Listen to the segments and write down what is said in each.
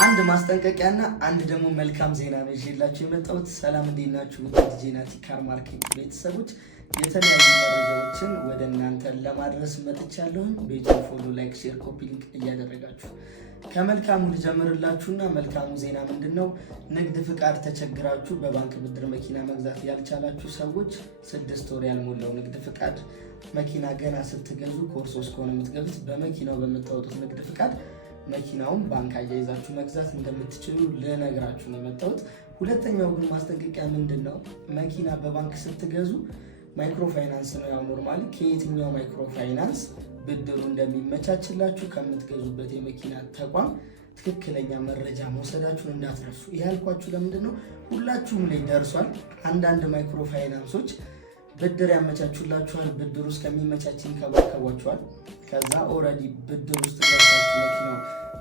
አንድ ማስጠንቀቂያና አንድ ደግሞ መልካም ዜና ነው ይዤላችሁ የመጣሁት። ሰላም እንዴት ናችሁ? ጄናቲ ካር ማርኬት ቤተሰቦች የተለያዩ መረጃዎችን ወደ እናንተ ለማድረስ መጥቻለሁ። ቤቱን ፎሎ፣ ላይክ፣ ሼር፣ ኮፒ ሊንክ እያደረጋችሁ ከመልካሙ ልጀምርላችሁና መልካሙ ዜና ምንድነው? ንግድ ፍቃድ ተቸግራችሁ በባንክ ብድር መኪና መግዛት ያልቻላችሁ ሰዎች 6 ወር ያልሞላው ንግድ ፍቃድ መኪና ገና ስትገዙ ኮርሶስ ከሆነ የምትገዙት በመኪናው በምታወጡት ንግድ ፍቃድ መኪናውን ባንክ አያይዛችሁ መግዛት እንደምትችሉ ልነግራችሁ ነው የመጣሁት። ሁለተኛው ግን ማስጠንቀቂያ ምንድነው? መኪና በባንክ ስትገዙ ማይክሮ ፋይናንስ ነው ያው ኖርማሊ ከየትኛው ማይክሮ ፋይናንስ ብድሩ እንደሚመቻችላችሁ ከምትገዙበት የመኪና ተቋም ትክክለኛ መረጃ መውሰዳችሁን እንዳትረሱ። ያልኳችሁ ለምንድነው? ሁላችሁም ላይ ደርሷል። አንዳንድ ማይክሮ ፋይናንሶች ብድር ያመቻቹላችኋል። ብድር ውስጥ ከሚመቻች ይንከባከቧችኋል። ከዛ ኦልሬዲ ብድር ውስጥ ገብታችሁ መኪናው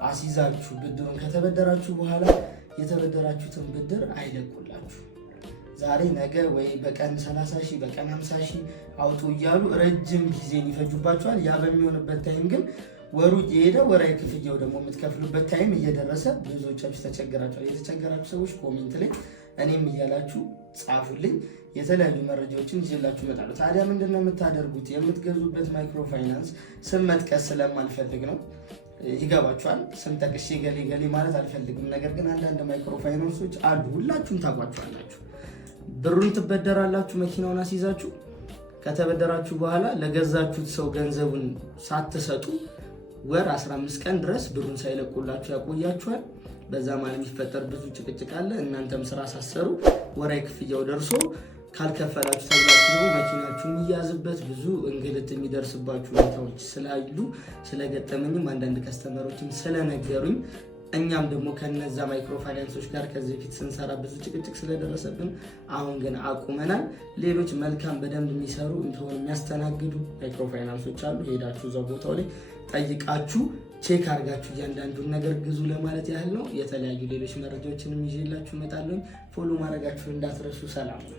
አስይዛችሁ ብድሩን ከተበደራችሁ በኋላ የተበደራችሁትን ብድር አይለቁላችሁ። ዛሬ ነገ ወይ በቀን 30 ሺህ በቀን 50 ሺህ አውጡ እያሉ ረጅም ጊዜን ይፈጁባችኋል። ያ በሚሆንበት ታይም ግን ወሩ እየሄደ ወራዊ ክፍያው ደግሞ የምትከፍሉበት ታይም እየደረሰ ብዙዎቻችሁ ተቸገራችኋል። የተቸገራችሁ ሰዎች ኮሜንት ላይ እኔም እያላችሁ ጻፉልኝ። የተለያዩ መረጃዎችን ይዤላችሁ እመጣለሁ። ታዲያ ምንድነው የምታደርጉት? የምትገዙበት ማይክሮ ፋይናንስ ስም መጥቀስ ስለማልፈልግ ነው። ይገባችኋል? ስም ጠቅሼ ገሌ ማለት አልፈልግም። ነገር ግን አንዳንድ ማይክሮ ፋይናንሶች አሉ፣ ሁላችሁም ታውቋቸዋላችሁ። ብሩን ትበደራላችሁ መኪናውን አስይዛችሁ። ከተበደራችሁ በኋላ ለገዛችሁት ሰው ገንዘቡን ሳትሰጡ ወር 15 ቀን ድረስ ብሩን ሳይለቁላችሁ ያቆያችኋል። በዛ ማለት የሚፈጠር ብዙ ጭቅጭቅ አለ። እናንተም ስራ ሳሰሩ ወራዊ ክፍያው ደርሶ ካልከፈላችሁ ተብላችሁ ደግሞ መኪናችሁ የሚያዝበት ብዙ እንግልት የሚደርስባችሁ ሁኔታዎች ስላሉ ስለገጠመኝም አንዳንድ ከስተመሮችም ስለነገሩኝ እኛም ደግሞ ከነዛ ማይክሮ ፋይናንሶች ጋር ከዚህ በፊት ስንሰራ ብዙ ጭቅጭቅ ስለደረሰብን አሁን ግን አቁመናል። ሌሎች መልካም በደንብ የሚሰሩ እንደሆነ የሚያስተናግዱ ማይክሮ ፋይናንሶች አሉ። ሄዳችሁ እዛው ቦታው ላይ ጠይቃችሁ ቼክ አድርጋችሁ እያንዳንዱን ነገር ግዙ ለማለት ያህል ነው። የተለያዩ ሌሎች መረጃዎችንም ይዤላችሁ እመጣለሁ። ፎሎ ማድረጋችሁን እንዳትረሱ። ሰላም ነው።